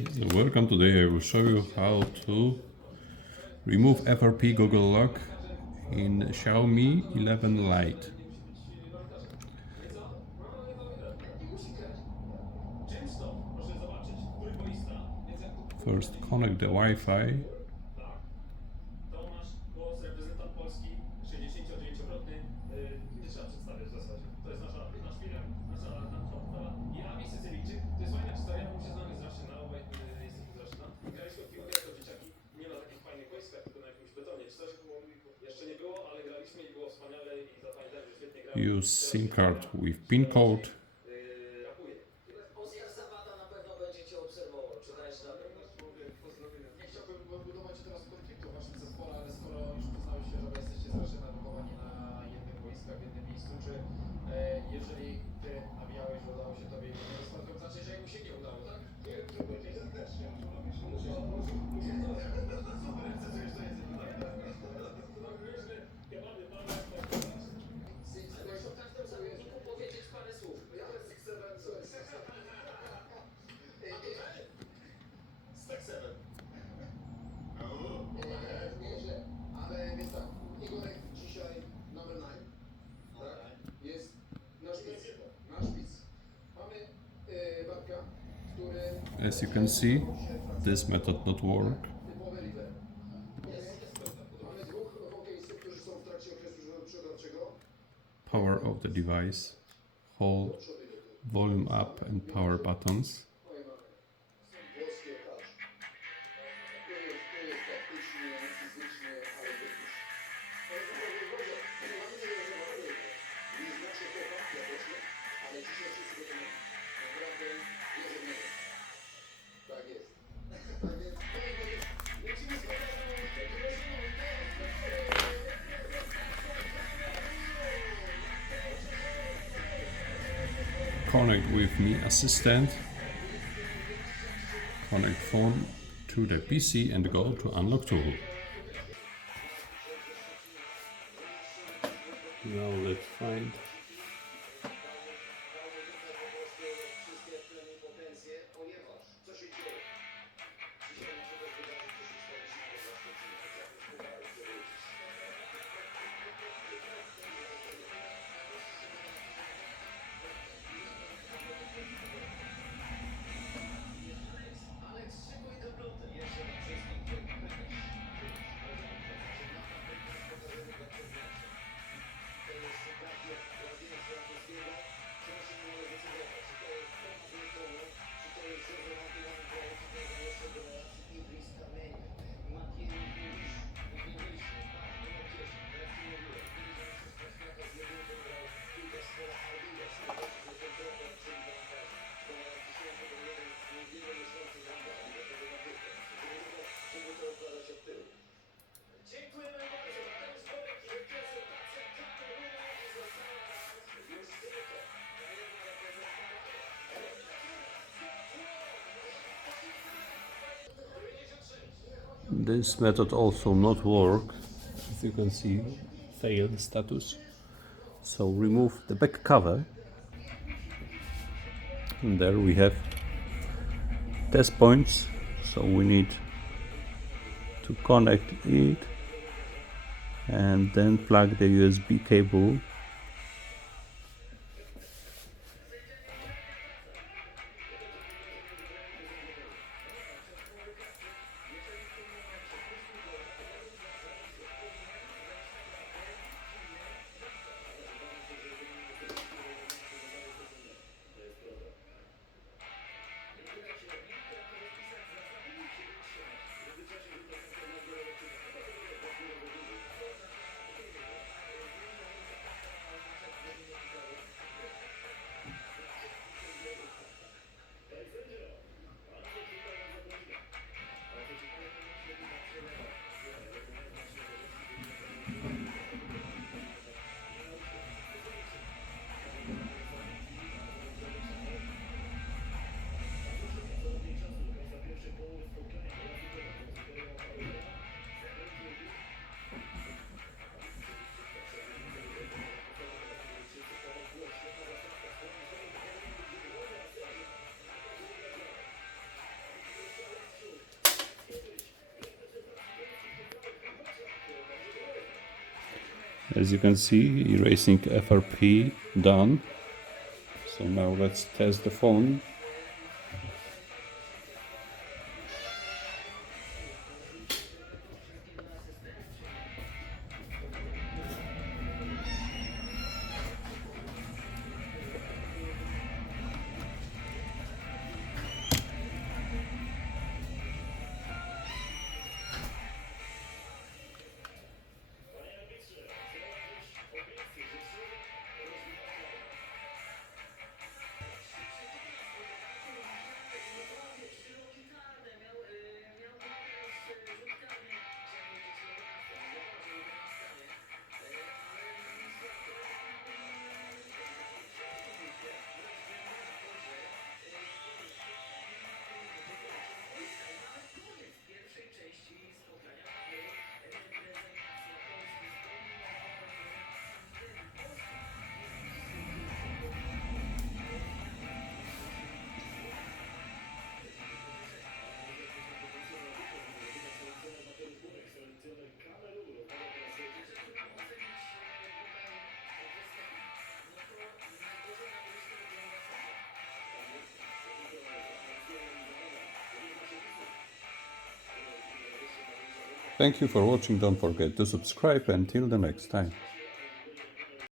So welcome, today I will show you how to remove FRP goggle lock in Xiaomi 11 Lite. First connect the Wi-Fi. Use SIM card with PIN code. Nie chciałbym budować teraz konfliktu w waszym zespole, ale skoro już przyznałeś się, że jesteście strasznie narugowani na jednym boisku, w jednym miejscu, czy jeżeli ty nawijałeś, że udało się tobie nie wysłać, to znaczy, że mu się nie udało, tak? Nie, to bardziej serdecznie. Super, recenzujesz to język, tak? Chcesz o każdym zawodniku powiedzieć parę słów. Ja bez Six Seven, Stack 7. Nieźle, ale więc tak, Igorek dzisiaj numer 9, tak? Jest nasz szpic. Mamy Bartka, który... As you can see, this method not work. Typowy lider. Mamy dwóch hokeistów, którzy są w trakcie okresu przygotowawczego. Power of the device. Hold volume up and power buttons. Włoskie też. To jest taktycznie, fizycznie, ale też już. Nie znacie chłopak, ja też nie, ale dzisiaj wszyscy będą naprawdę wierzymy. Tak jest. Tak więc, lecimy z Connect with Me Assistant. Connect phone to the PC and go to Unlock tool. Now let's find this method also not work. As you can see, failed status. So remove the back cover. And there we have test points. So we need to connect it and then plug the USB cable. As you can see, erasing FRP done. So now let's test the phone. Thank you for watching. Don't forget to subscribe. Until the next time.